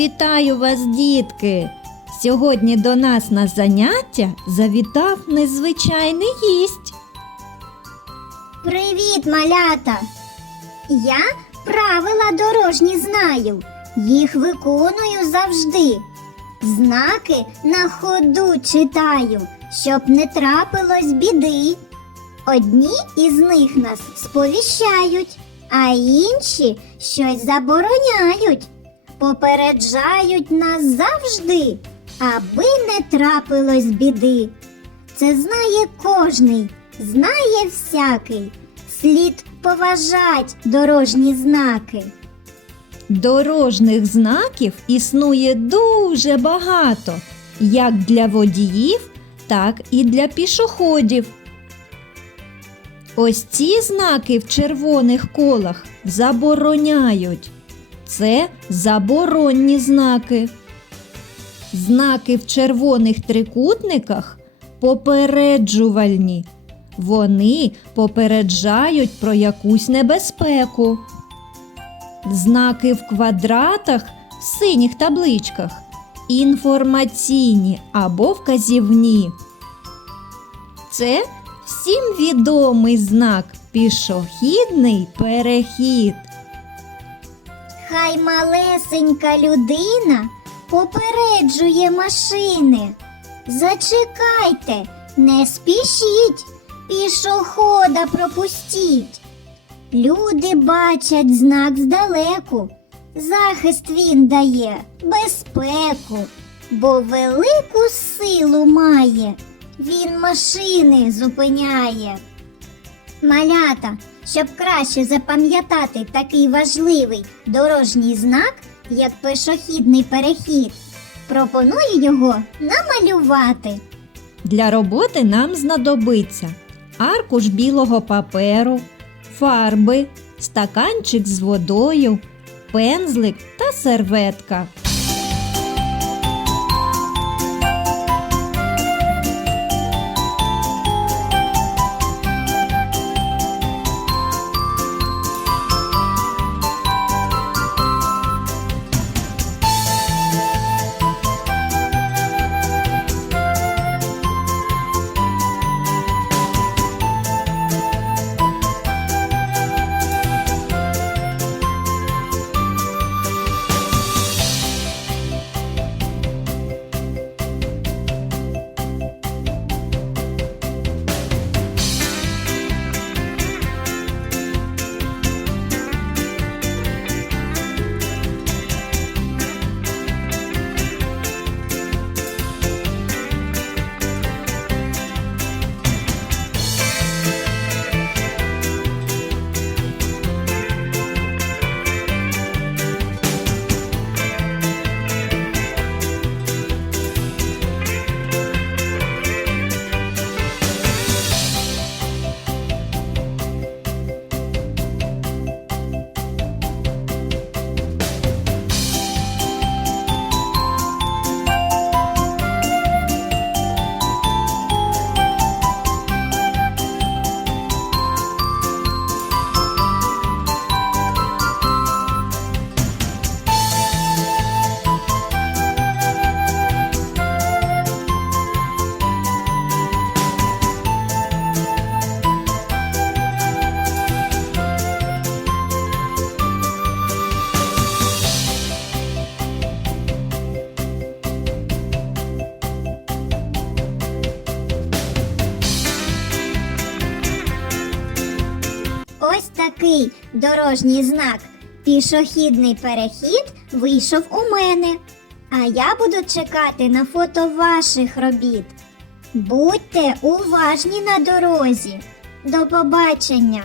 Вітаю вас, дітки! Сьогодні до нас на заняття завітав незвичайний гість. Привіт, малята! Я правила дорожні знаю, їх виконую завжди. Знаки на ходу читаю, щоб не трапилось біди. Одні із них нас сповіщають, а інші щось забороняють, попереджають нас завжди, аби не трапилось біди. Це знає кожний, знає всякий. Слід поважать дорожні знаки. Дорожніх знаків існує дуже багато, як для водіїв, так і для пішоходів. Ось ці знаки в червоних колах забороняють. Це заборонні знаки. Знаки в червоних трикутниках попереджувальні. Вони попереджають про якусь небезпеку. Знаки в квадратах в синіх табличках інформаційні або вказівні. Це всім відомий знак пішохідний перехід. Хай малесенька людина попереджує машини. Зачекайте, не спішіть, пішохода пропустіть. Люди бачать знак здалеку. Захист він дає безпеку, бо велику силу має. Він машини зупиняє. Малята, щоб краще запам'ятати такий важливий дорожній знак, як пішохідний перехід, пропоную його намалювати. Для роботи нам знадобиться аркуш білого паперу, фарби, стаканчик з водою, пензлик та серветка. Ось такий дорожній знак пішохідний перехід вийшов у мене. А я буду чекати на фото ваших робіт. Будьте уважні на дорозі. До побачення!